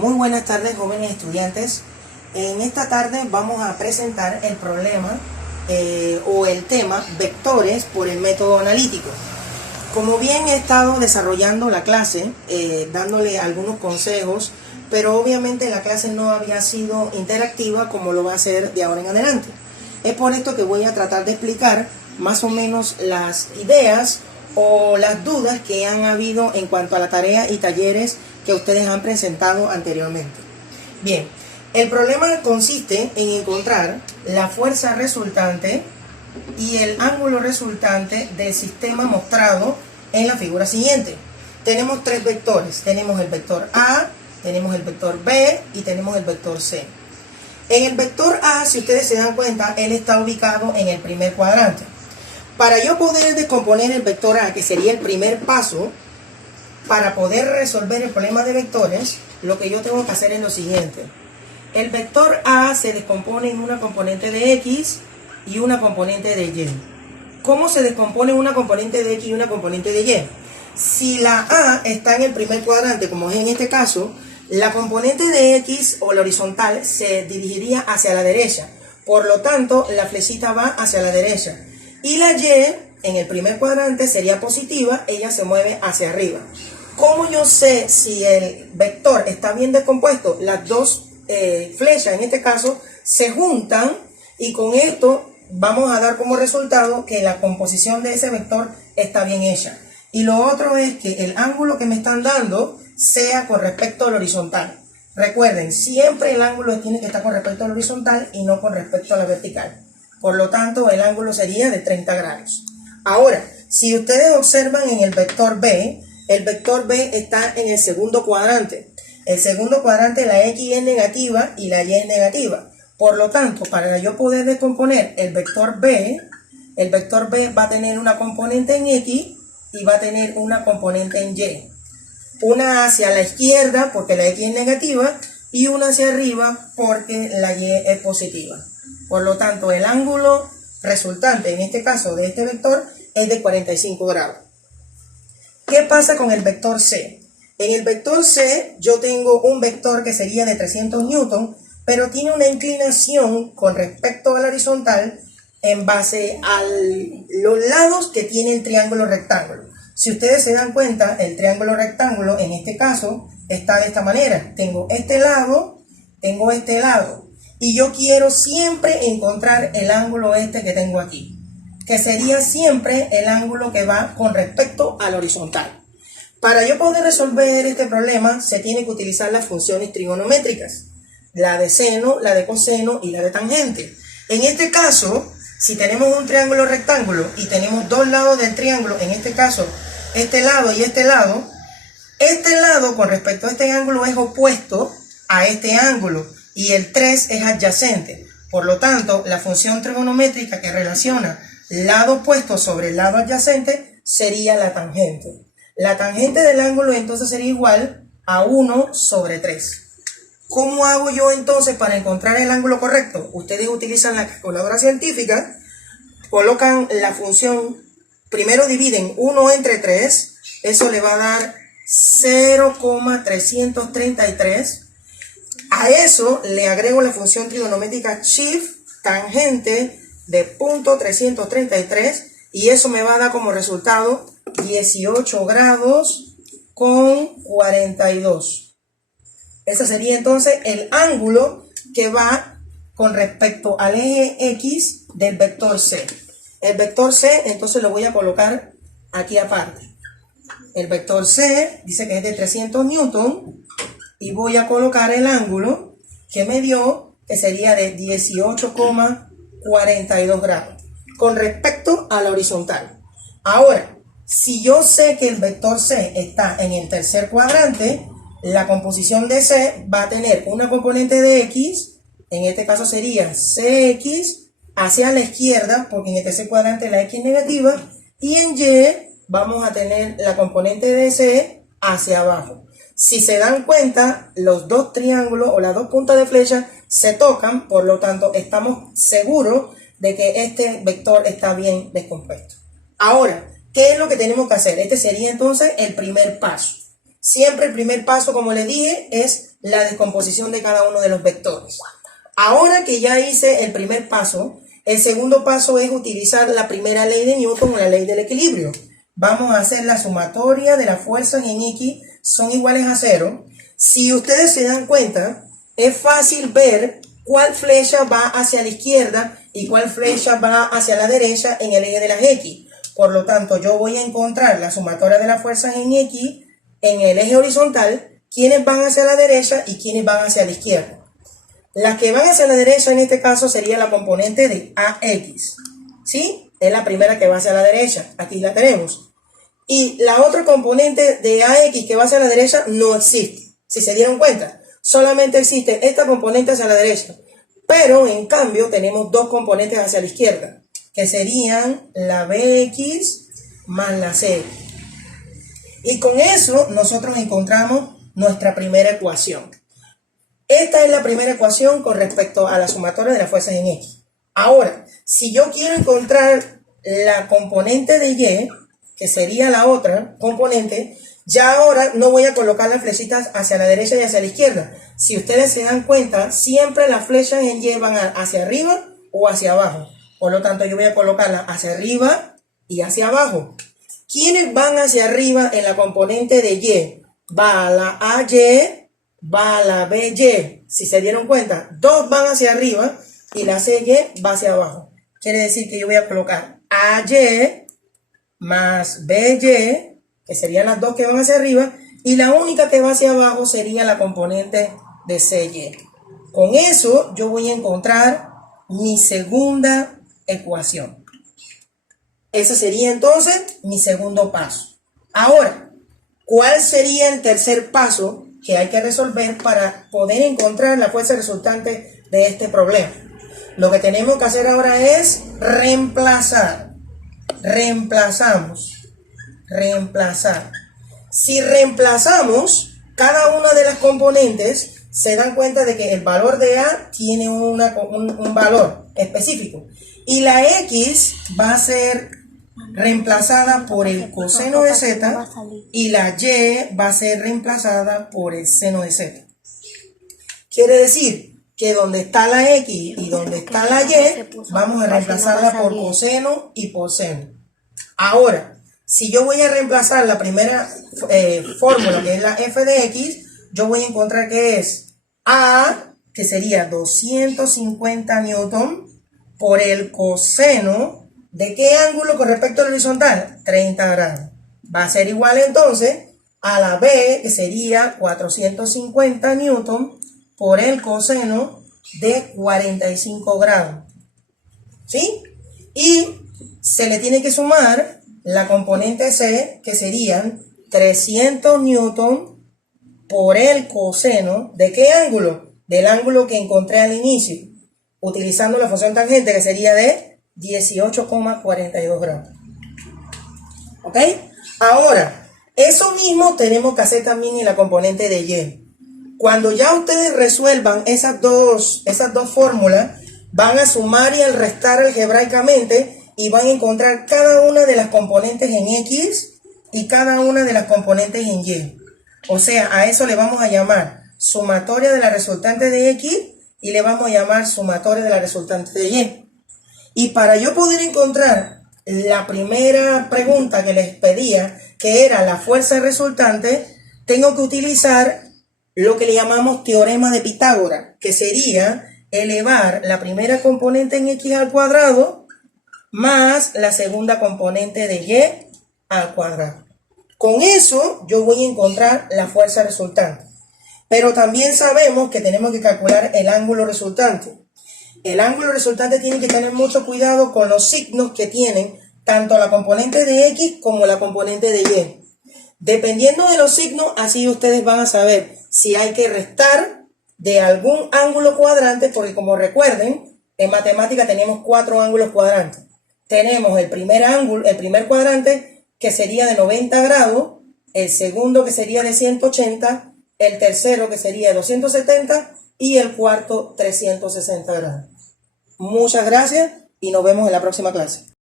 Muy buenas tardes, jóvenes estudiantes. En esta tarde vamos a presentar el problema o el tema vectores por el método analítico. Como bien he estado desarrollando la clase, dándole algunos consejos, pero obviamente la clase no había sido interactiva como lo va a ser de ahora en adelante. Es por esto que voy a tratar de explicar más o menos las ideas o las dudas que han habido en cuanto a la tarea y talleres que ustedes han presentado anteriormente. Bien, el problema consiste en encontrar la fuerza resultante y el ángulo resultante del sistema mostrado en la figura siguiente. Tenemos tres vectores, tenemos el vector A, tenemos el vector B y tenemos el vector C. En el vector A, si ustedes se dan cuenta, él está ubicado en el primer cuadrante. Para yo poder descomponer el vector A, que sería el primer paso, para poder resolver el problema de vectores, lo que yo tengo que hacer es lo siguiente. El vector A se descompone en una componente de X y una componente de Y. ¿Cómo se descompone una componente de X y una componente de Y? Si la A está en el primer cuadrante, como es en este caso, la componente de X o la horizontal se dirigiría hacia la derecha. Por lo tanto, la flechita va hacia la derecha. Y la Y en el primer cuadrante sería positiva, ella se mueve hacia arriba. ¿Cómo yo sé si el vector está bien descompuesto? Las dos flechas, en este caso, se juntan y con esto vamos a dar como resultado que la composición de ese vector está bien hecha. Y lo otro es que el ángulo que me están dando sea con respecto al horizontal. Recuerden, siempre el ángulo tiene que estar con respecto al horizontal y no con respecto a la vertical. Por lo tanto, el ángulo sería de 30 grados. Ahora, si ustedes observan en el vector B está en el segundo cuadrante. El segundo cuadrante, la X es negativa y la Y es negativa. Por lo tanto, para yo poder descomponer el vector B va a tener una componente en X y va a tener una componente en Y. Una hacia la izquierda porque la X es negativa y una hacia arriba porque la Y es positiva. Por lo tanto, el ángulo resultante, en este caso de este vector, es de 45 grados. ¿Qué pasa con el vector C? En el vector C yo tengo un vector que sería de 300 newton, pero tiene una inclinación con respecto a la horizontal en base a los lados que tiene el triángulo rectángulo. Si ustedes se dan cuenta, el triángulo rectángulo en este caso está de esta manera. Tengo este lado, y yo quiero siempre encontrar el ángulo este que tengo aquí, que sería siempre el ángulo que va con respecto al horizontal. Para yo poder resolver este problema, se tiene que utilizar las funciones trigonométricas, la de seno, la de coseno y la de tangente. En este caso, si tenemos un triángulo rectángulo y tenemos dos lados del triángulo, en este caso, este lado y este lado con respecto a este ángulo es opuesto a este ángulo y el 3 es adyacente. Por lo tanto, la función trigonométrica que relaciona lado opuesto sobre el lado adyacente sería la tangente. La tangente del ángulo entonces sería igual a 1 sobre 3. ¿Cómo hago yo entonces para encontrar el ángulo correcto? Ustedes utilizan la calculadora científica, colocan la función, primero dividen 1 entre 3, eso le va a dar 0,333. A eso le agrego la función trigonométrica shift tangente de punto 333 y eso me va a dar como resultado 18 grados con 42. Ese sería entonces el ángulo que va con respecto al eje X del vector C. El vector C entonces lo voy a colocar aquí aparte. El vector C dice que es de 300 newton y voy a colocar el ángulo que me dio, que sería de 18,42 grados con respecto a la horizontal. Ahora, si yo sé que el vector C está en el tercer cuadrante, la composición de C va a tener una componente de X, en este caso sería CX, hacia la izquierda, porque en el tercer cuadrante la X es negativa, y en Y vamos a tener la componente de C hacia abajo. Si se dan cuenta, los dos triángulos o las dos puntas de flecha se tocan, por lo tanto estamos seguros de que este vector está bien descompuesto. Ahora, ¿qué es lo que tenemos que hacer? Este sería entonces el primer paso. Siempre el primer paso, como les dije, es la descomposición de cada uno de los vectores. Ahora que ya hice el primer paso, el segundo paso es utilizar la primera ley de Newton o la ley del equilibrio. Vamos a hacer la sumatoria de las fuerzas en X son iguales a 0. Si ustedes se dan cuenta, es fácil ver cuál flecha va hacia la izquierda y cuál flecha va hacia la derecha en el eje de las X. Por lo tanto, yo voy a encontrar la sumatoria de las fuerzas en X en el eje horizontal, quiénes van hacia la derecha y quiénes van hacia la izquierda. Las que van hacia la derecha en este caso sería la componente de AX. ¿Sí? Es la primera que va hacia la derecha. Aquí la tenemos. Y la otra componente de AX que va hacia la derecha no existe. Si se dieron cuenta, solamente existe esta componente hacia la derecha. Pero en cambio tenemos dos componentes hacia la izquierda, que serían la BX más la CX. Y con eso nosotros encontramos nuestra primera ecuación. Esta es la primera ecuación con respecto a la sumatoria de las fuerzas en X. Ahora, si yo quiero encontrar la componente de Y, que sería la otra componente, ya ahora no voy a colocar las flechitas hacia la derecha y hacia la izquierda. Si ustedes se dan cuenta, siempre las flechas en Y van hacia arriba o hacia abajo. Por lo tanto, yo voy a colocarlas hacia arriba y hacia abajo. ¿Quiénes van hacia arriba en la componente de Y? Va a la AY, va a la BY. Si se dieron cuenta, dos van hacia arriba y la CY va hacia abajo. Quiere decir que yo voy a colocar AY más BY, que serían las dos que van hacia arriba, y la única que va hacia abajo sería la componente de CY. Con eso yo voy a encontrar mi segunda ecuación. Ese sería entonces mi segundo paso. Ahora, ¿cuál sería el tercer paso que hay que resolver para poder encontrar la fuerza resultante de este problema? Lo que tenemos que hacer ahora es reemplazar. Reemplazamos. Reemplazar. Si reemplazamos cada una de las componentes, se dan cuenta de que el valor de A tiene un valor específico. Y la X va a ser reemplazada por el coseno de Z y la Y va a ser reemplazada por el seno de Z. Quiere decir que donde está la X y donde está la Y, vamos a reemplazarla por coseno y por seno. Ahora, si yo voy a reemplazar la primera fórmula, que es la f de x, yo voy a encontrar que es A, que sería 250 newton, por el coseno de qué ángulo con respecto al horizontal, 30 grados. Va a ser igual entonces a la B, que sería 450 newton, por el coseno de 45 grados. ¿Sí? Y se le tiene que sumar la componente C, que serían 300 newton por el coseno de qué ángulo, del ángulo que encontré al inicio, utilizando la función tangente, que sería de 18,42 grados. ¿Ok? Ahora, eso mismo tenemos que hacer también en la componente de Y. Cuando ya ustedes resuelvan esas dos fórmulas, van a sumar y al restar algebraicamente y van a encontrar cada una de las componentes en X y cada una de las componentes en Y. O sea, a eso le vamos a llamar sumatoria de la resultante de X y le vamos a llamar sumatoria de la resultante de Y. Y para yo poder encontrar la primera pregunta que les pedía, que era la fuerza resultante, tengo que utilizar lo que le llamamos teorema de Pitágoras, que sería elevar la primera componente en X al cuadrado más la segunda componente de Y al cuadrado. Con eso yo voy a encontrar la fuerza resultante. Pero también sabemos que tenemos que calcular el ángulo resultante. El ángulo resultante tiene que tener mucho cuidado con los signos que tienen tanto la componente de X como la componente de Y. Dependiendo de los signos, así ustedes van a saber si hay que restar de algún ángulo cuadrante, porque como recuerden, en matemática tenemos 4 ángulos cuadrantes. Tenemos el primer cuadrante, que sería de 90 grados, el segundo, que sería de 180, el tercero, que sería de 270, y el cuarto, 360 grados. Muchas gracias y nos vemos en la próxima clase.